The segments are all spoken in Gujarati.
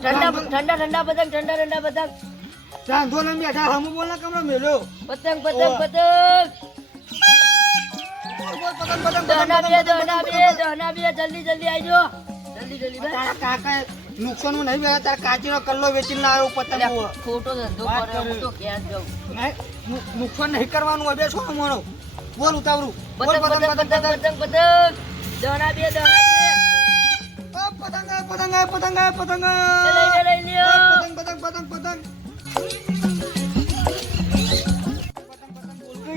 ઠંડા પતંગ રાંધો ને બેઠા હમુ બોલ ના કમરો મેલ્યો પતંગ બોલ, પતંગ દહના બે જલ્દી આવજો જલ્દી તારા કાકા નુકસાન નહીં ગયા તારા કાચીનો કલ્લો વેચીને લાવ્યો પતંગ ખોટો ધંધો વાત કરે હું કરે. તો ક્યાં જાઉં નુકસાન નહીં કરવાનું હોય બે છો મોનો બોલ ઉતાવરું બોલ પતંગ દહના બે પતંગ લઈ લ્યો પતંગ બોલતો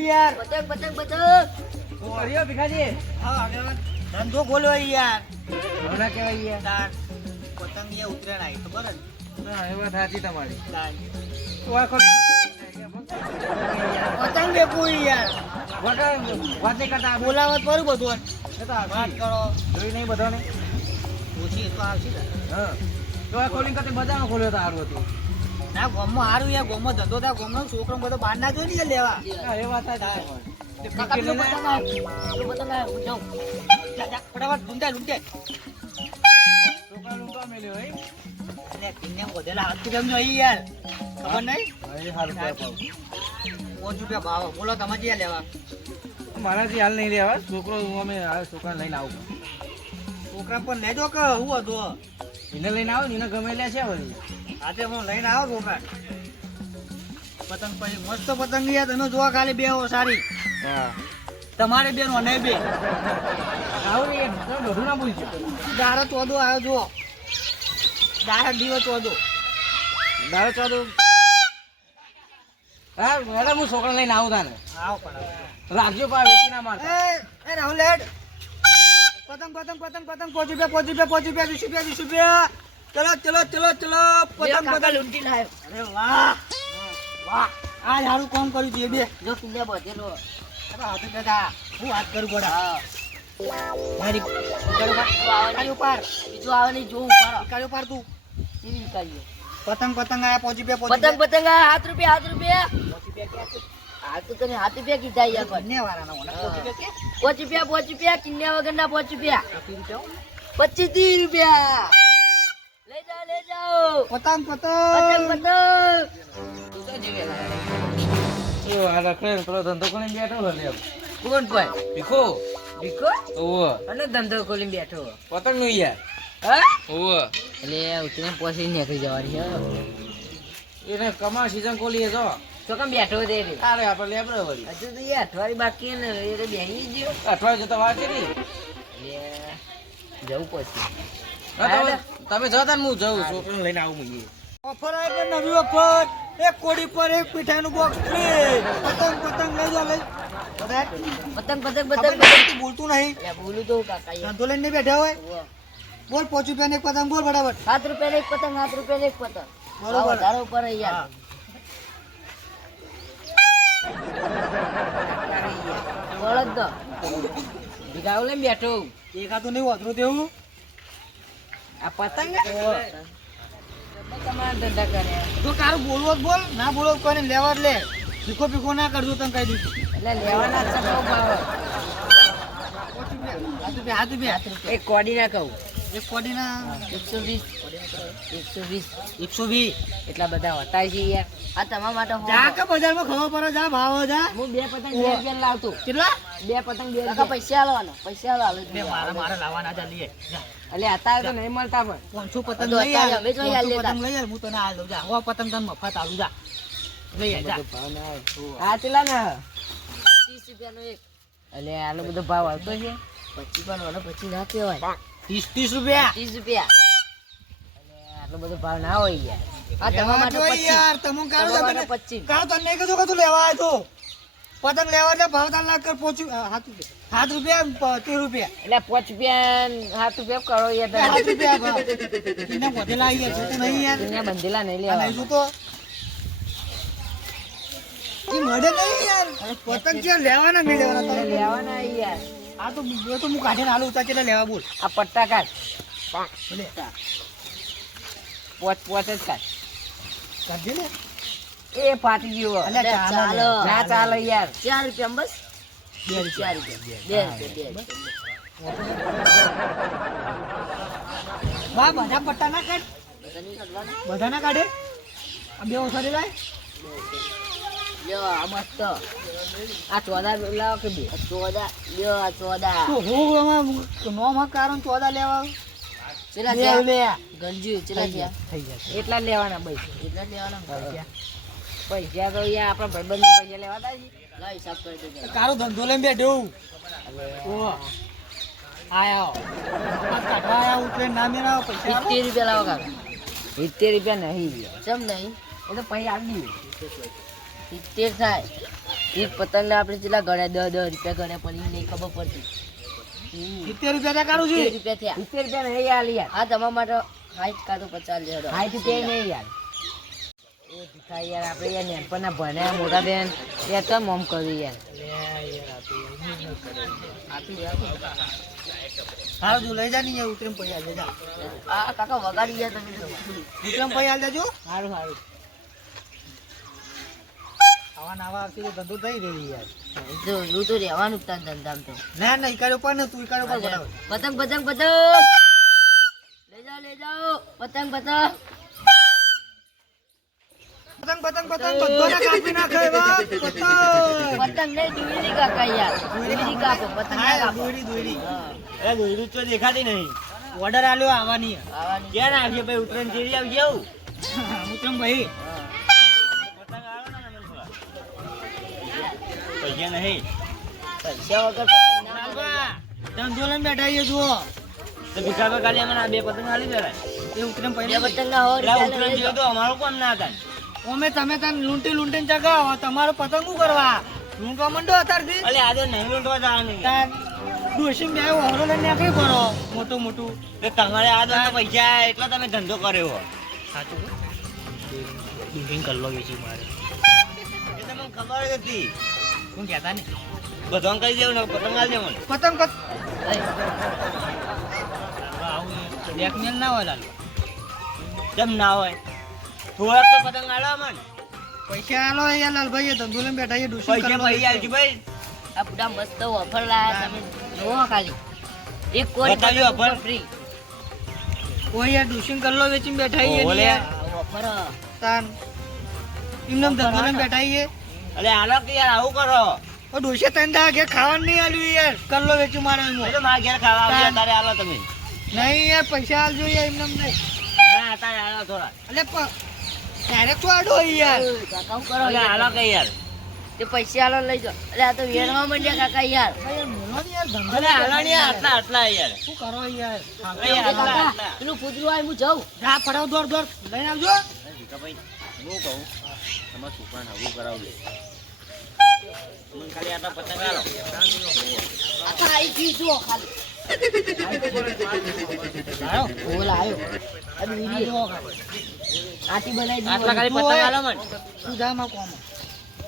યાર અરિયો ભીખાજી હા આગળ ધંધો ખોલ્યો યાર હમણા કેવાય યાર તાર પતંગ એ ઉતરેણ આવી ખબર જ ના એ વાત સાચી તમારી તાર તો આખો પતંગ દેખું યાર વાત નહીં કરતા બોલાવત પરું બધું એ તો વાત આવશે. કરો જોઈ નહીં બધાને ઓછી તો આવશે ને હા તો આ ખોલીને કરતા બધાનો ખોલ્યો તો સારું હતું ના ગોમમાં હારું યાર ગોમમાં ધંધો થાય ગોમનો છોકરો બધો બહાર ના જોઈ ને લેવા હા એ વાત સાચી તમારી. કાકા પેલો પતંગ પતંગ આવ્યો. હું જાઉં ફટાફટ ઢૂંઢે છોકરા લૂંટવા મેલ્યો હે અને પીને વધેલા હાથ થી સમજો અહીં યાર ખબર નહીં હા, એ સારું કહેવાય પાછું. 5 રૂપિયા ભાવ બોલો તમે ક્યાં લેવા મારાથી હાલ નહીં લેવા છોકરો અમે આ છોકરા લઈને આવું છોકરા પણ લેજો કે હું હતું એને લઈને આવો ને એને ગમે લે છે વળી આજે હું લઈને આવો છોકરા પતંગ પછી મસ્ત પતંગ યાર તમે જોવા ખાલી બે હો સારી હા તમારે બેન અને બે આવું ને તમે દોઢું ના બોલજો દારો ચોદો આવ્યો જુઓ દારા દિવસ ચોદો દાડો ચાલો હા મેડમ હું છોકરા લઈને આવું તાને આવો પણ રાખજો પા વેચી ના મારતા એ રાહુલ હેડ પતંગ 5 રૂપિયા 20 રૂપિયા ચલો પતંગ લૂંટી લાયો અરે વાહ વાહ આ સારું કામ કર્યું છે બે જો કિલ્લે બધેલો હાથ બેટા હું વાત કરું ગોડા હા મારી કાળી ઉપર બીજું આવે નહીં જોવું પાડો કાળી ઉપર તું કેવી કરીએ પતંગ આયા 5 રૂપિયા પતંગ આ 7 રૂપિયા આ તો તને 7 રૂપિયા કીધા યાર પણ બંને વાળાના ઓના 5 રૂપિયા કે 5 રૂપિયા કિન્યા વગરના 5 રૂપિયા 30 રૂપિયા 25 લઈ જાઓ પતંગ પતંગ તું તો જીવે એ આ રખડે પેલો ધંધો કરીને બેઠો હલે એમ કોણ કોઈ ભીખો ભીખો ઓવો અને ધંધો ખોલીને બેઠો પતંગ નું યાર હા ઓવો એટલે ઉતરીને પોસી નીકળી જવાની હે એને કમા સીઝન ખોલીએ જો તો કેમ બેઠો દે રે અરે આપણે લેબરે વળી હજુ તો એ અઠવાડિયું બાકી ને એ તો બેહી ગયો અઠવાડિયે જતા વાર કરી જવું પછી તમે જતા ને હું જઉં છોકરાને લઈને આવું હું ઓફર આવી છે નવી ઓફર એક કોડી પર એક મીઠાઈનું બોક્સ ફ્રી પતંગ લઈ જા લઈ પતંગ તું બોલતું નહીં લે બોલું તો કાકા ધંધો લઈને નહીં બેઠા હોય બોલ 5 રૂપિયાની એક પતંગ બોલ ફટાફટ 7 રૂપિયા એક પતંગ 7 રૂપિયા એક પતંગ બરોબર. વધારો ઉપર યાર બળદ તો ભીગાવ લઈને બેઠો એકાતું નહીં વધરું તેવું આ પતંગ તમારા ધંધા કર્યા તો કારું બોલવો જ બોલ ના બોલવો જ કોઈને લેવા જ લે ભીખો ના કરજો તને કહી દીધું એટલે લેવાના જ છે બહુ ભાવ 5 રૂપિયા એક કોડી ના કહું એક કોડીના 120 120 એટલા બધા હોતા છે યાર આ તમારા માટે હું જા કે બજારમાં ખબર પડે જા ભાવ જા હું બે પતંગ 2 રૂપિયા લાવતો કેટલા બે પતંગ 2 રૂપિયા પૈસા આલવાનો બે મારા લાવવાના હતા લઈએ જા એટલે અત્યારે તો નહીં મળતા પણ 500 પતંગ તો લઈ આવ અત્યારે અમે જોઈ આલીએ પતંગ લઈ આવ હું તને આ લઉં જા હો પતંગ તને મફત આલું જા લઈ આવ જા હા ચલા ને 30 રૂપિયાનો એક એટલે આનો બધો ભાવ આવતો છે 25 પણ ઓનો 25 ના કહેવાય 30 રૂપિયા 30 રૂપિયા એટલે આટલો બધો ભાવ ના હોય યાર આ તમારા માટે જોઈ 25 યાર તમે કાઢો તમારા તમે માટે 25 કાઢો તને નહીં કીધું કે તું લેવા આવ્યો તો પતંગ લેવા એટલે ભાવ તાર લાગ કર પહોંચ્યું 7 રૂપિયા 30 રૂપિયા એટલે 5 રૂપિયા 7 રૂપિયા કરો યાર 7 રૂપિયા ભાવ એને વધેલા આવી ગયા છે નહીં યાર દુનિયા બંધેલા નહીં આ લેવા નહીં જોતો એ મળે નહીં યાર પતંગ ક્યાં લેવાના નહીં લેવાના એટલે લેવાના યાર આ તો હું કાઢીને હાલું ઉતાર કેટલા લેવા બોલ આ પટ્ટા કાઢ લે પોચ જ કાઢ કાઢજે ને એ ફાટી ગયો અલ્યા ચાલે. ના ચાલે યાર 4 રૂપિયા બસ 4 રૂપિયા 2 બા બધા પટ્ટા ના કાઢ બધાના કાઢે આ બે ઓછારી લાય લ્યો આ મસ્ત આ 14 લાવો કે બે 14 લ્યો આ 14 તો હું આમાં નોમાં કારણ 14 લેવા ચલા લે થયા લે ગંજુ ચલા થયા થઈ જશે એટલા જ લેવાના ભાઈ એટલા જ લેવાના પૈસા તો યાર આપણા ભાઈબંધ પૈસા લેવાતા છે લા હિસાબ કરી દેજો કારો ધંધો લઈને બેઠો ઓ આયો આ કાઢવા આયા ઉતરે ના મેરા પૈસા 70 રૂપિયા લાવો કાકા 70 રૂપિયા નહીં ચમ નહીં એ તો પૈસા આપી 70 થાય એક પતંગ આપણે ચેલા ગણ્યા 10 રૂપિયા ગણ્યા પણ નહીં ખબર પડતી 70 રૂપિયા કાઢું છું 70 રૂપિયા થયા 70 રૂપિયા નહીં યાર યાર હા તમારા માટે હાઈટ કાઢો 50 લેડો હાઈટ રૂપિયા નહીં યાર એ ભીખા યાર આપણે યાર નેનપણના ભણ્યા મોટા બેન યાર તો મોમ કર્યું યાર હાલ તું લઈ જા ને ઉતરેમ પૈસા આલ જા આ કાકા વગાડી ગયા તમે ઉતરેમ પૈસા આલ દેજો સારું સારું આવા નાવા આવતી તો ધંધો થઈ રહી યાર જો હું તો રહેવાનું જ તાન ધંધામ તો ના ના ઈકારો પર ને તું ઈકારો પર બનાવ પતંગ પતંગ પતંગ લઈ જાઓ પતંગ પતંગ પતંગ બધો ના કાપી નાખે વા પતંગ પતંગ નહીં દોરી કાકા યાર દોરી કાપો પતંગ ના કાપો દોરી હા એ દોયડું તો દેખાતી નહીં ઓર્ડર આલ્યો આવવાની આવવાની ક્યાં આવશે ભાઈ ઉતરણ જેરી આવશે આવું ઉતરેમ ભાઈ પતંગ આવો ને મને થોડા પૈસા નહીં પૈસા વગર પતંગ ના લાલબા ધંધો લઈને બેઠા છીએ જુઓ તો ભીખાભાઈ ખાલી અમને આ બે પતંગ આલી દેવાય એ ઉતરેમ બે પૈસા પતંગ ના હોય એટલે ઉતરણ જેવું તો અમારું કામ ના હતા ઓમે તમે તને લૂંટીને ચગાવો તમારો પતંગ શું કરવા લૂંટવા માંડો અત્યારથી અલે આજે નહીં લૂંટવા જવાનું તાર ડોશી બે ઓહરો લઈને નીકળી પડો મોટું તો તમારે આ તો પૈસા એટલા તમે ધંધો કર્યો સાચું બિલ્ડિંગ કલ્લો વેચી મારે એ તમને ખબર જ હતી હું કહેતા ને બધાને કહી દેવું ને પતંગ આલી દેવાનું પતંગ નહીં. આવું બ્લેકમેલ ના હોય લાલ કેમ ના હોય થોડાક તો પતંગ આલો મને પૈસા આલો યાર લાલભાઈ એ ધંધો લઈને બેઠા છે ડોશી પૈસા પૈસા આવશે ભાઈ આ પૂરા મસ્ત ઓફર લાયા તમે જોવો ખાલી એક કોઈ બતાવ્યો offer? ફ્રી કોઈ યાર ડોશી કલ્લો વેચીને બેઠા છે ઓલે. ને યાર ઓફર તાન એમને ધંધો લઈને બેઠા છે અલે આલો કે યાર આવું કરો ઓ ડોશી તને દા ઘેર ખાવાનું નહીં આલ્યું યાર કલ્લો વેચી મારે એમ એટલે મારા ઘેર ખાવા આવજો તારે આલો તમે નહીં યાર પૈસા આલજો યાર એમને નહીં ના તારે આલો થોડા એટલે ડાયરેક્ટ તો આડો યાર કાકા હું કરો અલે યાર? આલો કે યાર તે પૈસા આલો લઈ જાઓ એટલે આ તો વેણવા માંડ્યા કાકા યાર ભાઈ બોલો ને યાર ધંધો અલે આલો ને યાર આટલા આટલા યાર શું કરો યાર અલે યાર આટલા કાકા આટલા પેલું કૂતરું આવે હું જાઉં જા ફટાવ દોડ લઈને આવજો ભાઈ હું કહું તમારા છોકરાને આવું કરાવું લે મને ખાલી આટલા પતંગ આલો કાકા આવી ગયું જુઓ ખાલી આયો બોલ આવ્યો આ વિડીયો આટી બનાવી દીધો આટલા ખાલી પતંગ આલો મને તું જા માં કોમ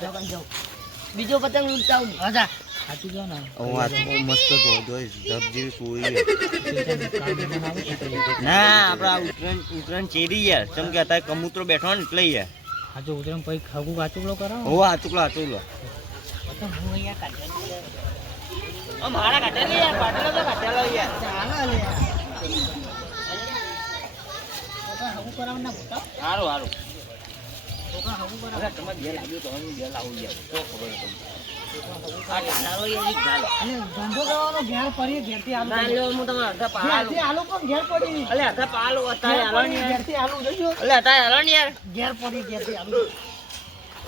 જાઉં જાઉં બીજો પતંગ લૂંટાવું હા જા હાચું જો ને ના આપડા ઉતરણ ચેરી યાર ચમ કે અત્યારે કબૂતરો બેઠો ને એટલે યાર હાચું ઉતરેમ પછી ખાગું કાચુકલો કરો હો હાચુકલો હાચુકલો તો હું અહીંયા કાઢ્યા મારા કાઢેલી યાર પાટેલો તો કાઢેલો યાર ચાલો લે તો હું કરાવ ના ભૂતા સારું સારું છોકરા હું કરાવ અરે તમે બે લાગ્યું તો હું બે લાવું યાર તો ખબર તમને આ ડાળો યાર ઈ ડાળો અને ધંધો કરવાનો ઘેર પડી ઘેરથી આલુ ના લ્યો હું તમને અડધા પાલો ઘેરથી આલુ પણ ઘેર પડી અલે અડધા પાલો અત્યારે હાલો ને યાર ઘેરથી આલુ જોજો અલે અત્યારે હાલો ને યાર ઘેર પડી ઘેરથી આલુ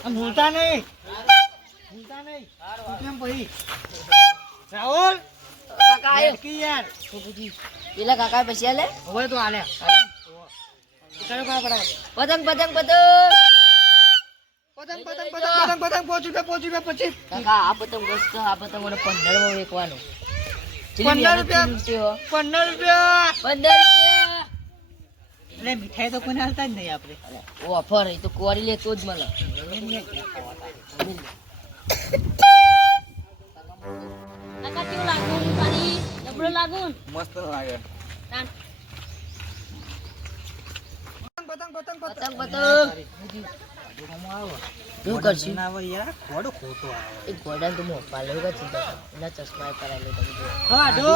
આ ભૂલતા નહીં કેમ પછી રાહુલ કાકા આવ્યો કી યાર પેલા કાકા પૈસા લે હવે તો આલે ચાલો કા પડા પતંગ પતંગ પતંગ પતંગ પછી કાકા આ પતંગ મસ્ત આ પતંગ મને 15 માં વેચવાનો 15 રૂપિયા? 15 રૂપિયા 15 રૂપિયા એટલે મીઠાઈ તો કોઈને હાલતા જ નહીં આપણે ઓફર એ તો કોરી લે તો જ મળે કાકા કેવું લાગુ તારી જબરો લાગુ મસ્ત લાગે પતંગ પતંગ પતંગ શું કરશું યાર ખોડો ખોટો આવે એક ગોડાન તો મો પાલો કા ચિંતા એના ચશ્મા કરાવી લે તમે જો હા ડો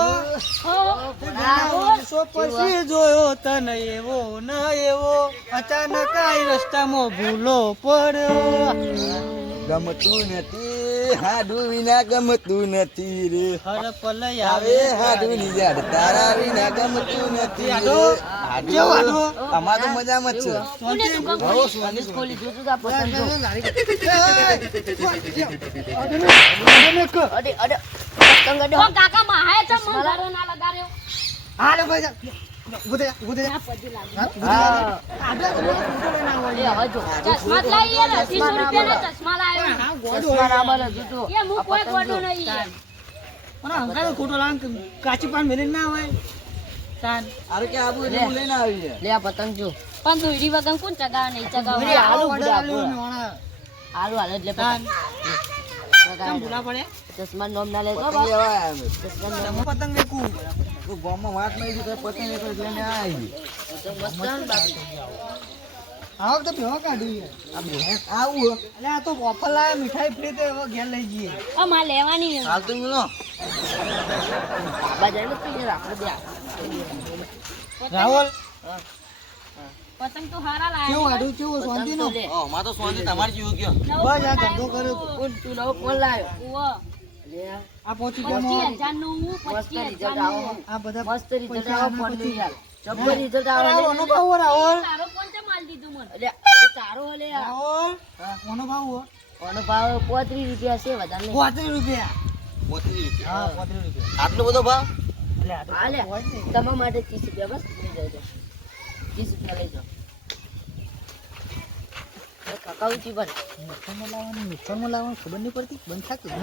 હો સો પછી જોયો તને એવો ન એવો અચાનક આઈ રસ્તામાં ભૂલો પડ્યો. ગમતું નથી હાડું વિના ગમતું નથી રે હર પલ આવે હાડું ની યાદ તારા વિના ગમતું નથી હાડો? હાડું. કેવું હાડું? અમાર તો મજામાં જ છે કોને દુકાન હો, કમીજ ખોલી જોતું તા પતંગ જો. અડે અડે પતંગ અડે. કોણ કાકા માહાય છે મન ઘરે ના લગાડ્યો હાલો ભાઈ ગુદે ગુદે ના પડી લાગે હા. આગળ લઈને આવો. એ હવે જો. ચશ્મા જ લાવી યાર 80 રૂપિયાના ચશ્મા લાવ્યો આ ગોડો ચશ્મા ના મળે જોજો. એ હું કોઈ આ પતંગ ગોડો જો. નહીં યાર પણ અંકાનો ખોટો લાગ કાચી પાન મેલે ના હોય તાન અરે કે આબુ એટલે હું લઈને આવી છે લે આ પતંગ જો. પણ દોરી વગર કોણ ચગાવે નહીં ચગાવે દોરી આલુ ઓર્ડર બુડા આલ્યો બુડા. મેં વાણા. હારું હાલ એટલે તાન પતંગ. કેમ ભૂલા પડે ચશ્મા નોમ ના લેતો પતંગ બા. લેવા આવ્યા અમે. ચશ્મા નોમ. તમે પતંગ વેકું તો ગામમાં વાત નહીં હતી તો પતંગ એક જ લઈને આવી પતંગ મસ્ત છે ને બાપુ. આવો તો ભેવા કાઢ્યું યાર. આ બેહેન આવું એટલે આ તો ઓફર લાવે મીઠાઈ ફ્રી તો હવે ઘેર લઈ જઈએ ઓ માં લેવાની છે. હાલ તો મિલો બાબા જઈને પીને રાખો દે. રાહુલ પતંગ તો હારા કેવું લાવ્યા આડું કેવું શાંતિ નો લે. ઓ માં તો સોંધી તમારી જેવું ગયો બસ આ ધંધો કર્યો તો. કોણ તું નવો ફોન લાવ્યો? ઓવો લે આ. આ પહોંચી ગયા 25,000 નું મસ્ત 25,000 રિઝલ્ટ આવો. નું આ બધા મસ્ત રિઝલ્ટ પૈસા આવો આના ફોન પછી. યાર. જબ્બર રિઝલ્ટ અરે આવો આ અનુભવ હો રાહુલ તારો કોણ છે માલ દીધું મને એટલે એ તારો હો લે આ. રાહુલ હા. અનુભવ હો આનો ભાવ 35 રૂપિયા છે વધારે નહીં. 35 રૂપિયા 35 રૂપિયા હા 35 રૂપિયા આટલો બધો ભાવ એટલે આ તો હા લે. હોય જ નહીં. તમારા માટે 30 રૂપિયા બસ લઈ જાઓ. 30 રૂપિયા લઈ જાઓ. એ કાકા ઊંચી પર. મીઠામાં લાવવાનું ખબર નહીં પડતી બંધ થાકી 35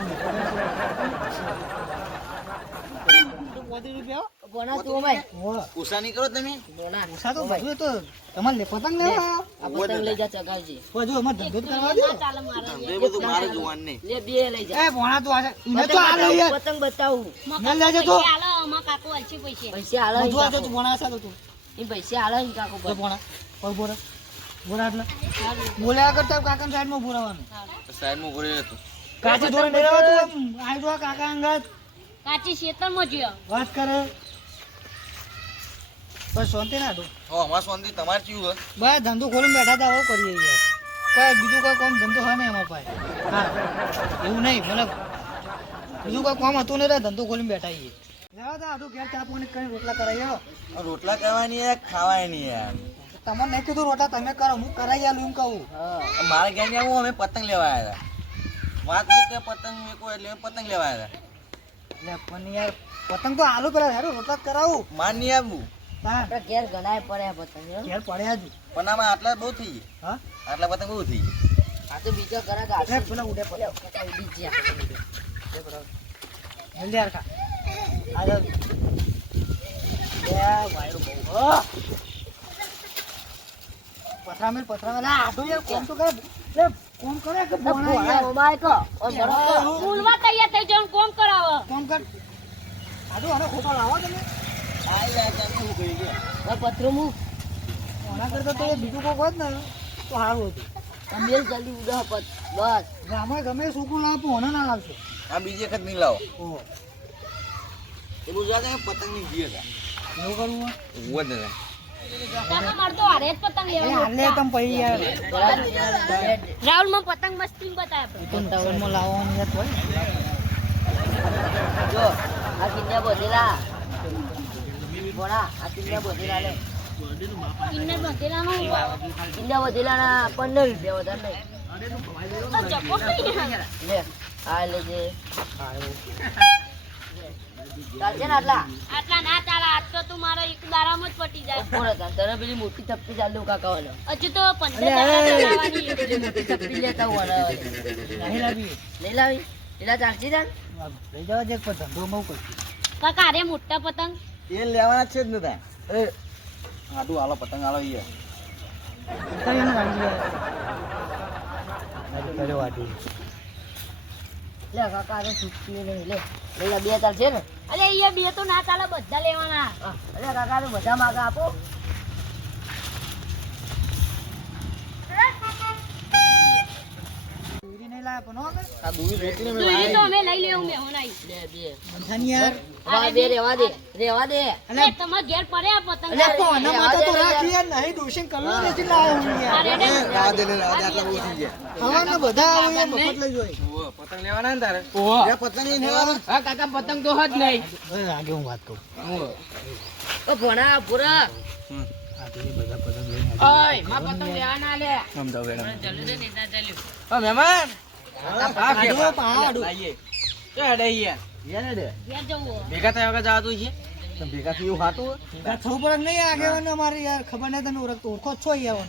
રૂપિયા બોના તું અમાય. હો ઉષા નહીં કરો તમે બોના. ઓછા તો બધું તો તમારે પતંગ લેવા આ પતંગ લઈ જા ચગાવજે. હજુ અમારે ધંધો જ કરવા દો ના ચાલે મારે ધંધો એ બધું મારે જોવાનું નહીં લે બે લઈ જા. એ ભોણા તો આજે પતંગ મેં તો આ લઈ યાર પતંગ બતાવું. મેં લેજે તો પૈસા આલો અમાર કાકો અલસી પૈસે પૈસા હાલો બધું આજે તું કાકો. ભોણા સાલો તું એ પૈસા હાલો ને કાકો તો પર. ભોણા પર બોરા બોરા એટલે બોલ્યા કરતા કાકા સાઈડમાં બોરાવાનું તો સાઈડમાં ઘોડે હતું કાચી જોડે નહીં રહેવાતું એમ આઈ જો કાકા અંગાત કાચી શેતરમાં જ્યો વાત કરે બસ શાંતિ ના દો ઓ અમાર સોંધી તમારે કેવું હે બસ ધંધો ખોલીને બેઠા હતા આવું કરીએ યાર કોઈ બીજું કોઈ કામ ધંધો હા નહીં અમારા પાસે હા એવું નહીં મતલબ બીજું કોઈ કામ હતું નહીં રે ધંધો ખોલીને બેઠા છીએ લેવા તા આટલું ઘેર ચા પાણી કરીને રોટલા કરાવી આવો આ રોટલા કરવાની યાર ખાવાય નહીં યાર તમને નહીં કીધું રોટલા તમે કરો હું કરાવી આલું એમ કહું હા. મારે ઘેર ને આવું અમે પતંગ લેવા આવ્યા હતા વાત નહીં કે પતંગ મેકો એટલે અમે પતંગ લેવા આવ્યા એટલે પણ યાર પતંગ તો આલુ પેલા હેરો રોટલા જ કરાવું માર નહીં આવવું હા આપણા ઘેર ઘણાય પડ્યા પતંગ હો. ઘેર પડ્યા જ પણ આમાં આટલા બહુ થઈ ગયા હા આટલા પતંગ બહુ થઈ ગયા આ તો બીજો ઘરાક લે આવશે. પેલા ઉડે પડ્યા કાકા ઉડી જ જ્યાં. જલ્દી યાર ખા આ જાવ વાયરો બહુ હો પથરામેલ આ આટો યાર કોમ તો કરે લે કોમ કરે કે ભોણા ભોળા યાર મોમાય કો. ઓ બરાબર. ફૂલવા તૈયાર થઈ જાવ કોમ કરાવો કોમ કર આટો આનો ખોટો લાવો તમે આ યાર તમે શું કહી ગયા હવે પથરું મૂક. ઓના કરતા તો એ બીજું કોઈ હોત ને તો સારું હતું તમે જલ્દી ઉડા પત. બસ. ગામમાં ગમે છોકરું લાવો પણ ઓના ના લાવશો આ બીજી વખત નહીં લાવો ઓહો એ બધું યાદ આવે પતંગ ની જીએ હતા એવું કરવું હોય? ઉવદ ને કાકા માર તો હારે જ પતંગ એ હાલે લેવાનો તમે પછી યાર રાહુલ માં પતંગ મસ્તી બતાવે તો ટાઉનમાં લાવવાનું યાર હોય જો આ કિન્યા બોધેલા. ભોળા આ કિન્યા બોધેલા લે. કિન્નર બંધેલાનું કિન્યા બોધેલા ના 15 રૂપિયા વધારે નહીં. તો જપો કઈ ને લે આ લેજે. ચાલશે ને આટલા? આટલા ના ચાલે આજ તો તું મારો એક દાડામાં જ પટી જાય બોલો તાન. તને પેલી મોટી થપ્પી ચાલુ કાકા વાળો. હજુ તો 15 દાડા ચલાવવાની પેલી મોટી થપ્પી લેતા હું વાળા. નહીં લાવી નહીં લાવી? પેલા ચાલશે તાન? લઈ જવા દે પણ ધંધો બહુ કરતી કાકા અરે મોટા પતંગ એ લેવાના છે જ નતા એ આટલું હાલો પતંગ હાલો યાર કરી એને લાવી કર્યો વાટી લે કાકા આ સુટકી નહીં લે. પેલા બે ચાલશે ને? અરે અહીંયા બે તો ના ચાલે બધા લેવાના હા. અરે કાકા તો બધા માગા આપો. ચોરી નહીં લાવે લાયા પણ હો કે આ દૂરી રોટલી મેં દૂધી તો લાવી. અમે લઈ લેવું મેં હોનાઈ. બે બે બંધાની યાર હવે બે રેવા દે રેવા દે અરે તમારા ઘેર પડ્યા પતંગ. અલે કોના માથે તો રાખી યાર નહીં દોષિંગ કલ્લો નથી લાયો હું આ યાર રેડે. આટલા બહુ થઈ ગયા. હવાના બધા આવે યાર મફત લઈ જોઈ ઓહો, પતંગ લેવાના ને તારે ઓહો પતંગ નહીં લેવાના. હા કાકા પતંગ તો હજ નહીં હવે આગે હું વાત કહું ઓ ભણા પૂરા આ તો એ બધા પતંગ લઈને ઓય માં પતંગ લેવા ના લે સમજાવ વેણ. ચાલુ ને ના ચાલ્યું ઓ મહેમાન આ કે આડો પાડો લાઈએ. કે અડે યાર. યાર અડે. ઘેર જવું. ભેગા થયા વગર જવાતું છે. તો ભેગા થયું હાટું. આ થવું પડે નહીં આગેવાને અમારી યાર ખબર નહીં તમે ઓળખતો ઓળખો જ છો યાર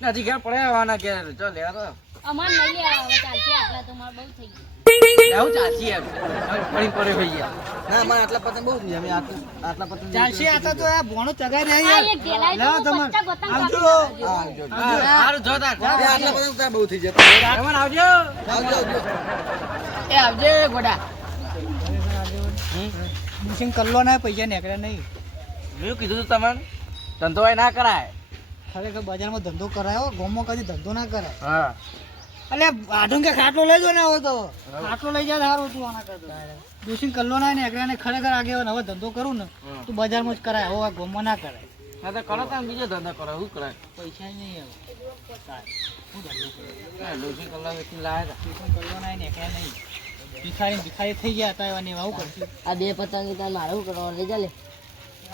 નથી ઘેર પડ્યા આવવાના ઘેર. ચાલ લેવા તો. અમાર નહીં લેવા હવે ચાલશે આટલા તો માર બહુ થઈ ગયું. આવું ચાલશે એમ. હવે પડી પડે થઈ ગયા. ના અમારે આટલા પતંગ બહુ થઈ ગયા. અમે આટલા પતંગ ચાલશે આ તો આ ભોણો ચગાઈ રહ્યા આ યાર એક ઢેલાઈ લાવો તો તમાર. પચાસ પતંગ આવજો. કાપી આવજો. આવજો. સારું જો તાર. આટલા પતંગ તાર બહુ થઈ જતા. મહેમાન આવજો. આવજો આવજો. એ આવજે ગોડા મિસિંગ કરલો ના પૈસા નીકળ્યા નહીં મેં કીધું તું તમને ધંધો હોય ના કરાય. ખરેખર બજારમાં ધંધો કરાયો ગામમાં કદી ધંધો ના કરાય હા. અલે આઢું કે ખાટલો લઈ જો ને આવો તો ખાટલો લઈ જાય સારું તું આના કરતા દોષિંગ કરલો ના નીકળ્યા ને ખરેખર આગેવાન હવે ધંધો કરું ને તું બજારમાં જ કરાય હવે આ ગામમાં ના કરાય હા તો કરો તમે બીજો ધંધો કરો. શું કરાય? પૈસા નહીં આવે ડોસી કલાક વેચીને લાયા દોષિંગ કરલો ના નીકળ્યા નહીં ભિખારી થઈ ગયા હતા એવા ને એવા આવું કરશું આ બે પતંગ તાર મારે શું કરવા લઈ જા લે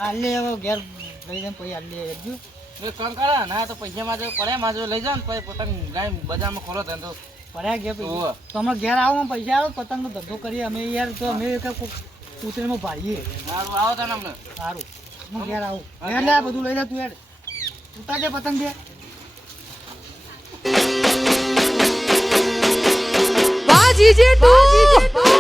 હાલે હવે ઘેર લઈ જાય પૈસા હાલે આપજો હતા. એક કામ કરો ના તો પૈસા માં પડ્યા માં લઈ જાઓ ને પછી પતંગ ગાય બજારમાં ખોલો ધંધો. પડ્યા ગયા પૈસા ઓહો. તો અમે ઘેર આવો પૈસા આવો પતંગનો ધંધો કરીએ અમે યાર તો અમે ઉતરીમાં ભાડીએ સારું આવો તને અમને. સારું હું ઘેર આવું ઘેર લે આ બધું લઈ લે તું યાર ઉતારજે પતંગ દે બાજી જેટલું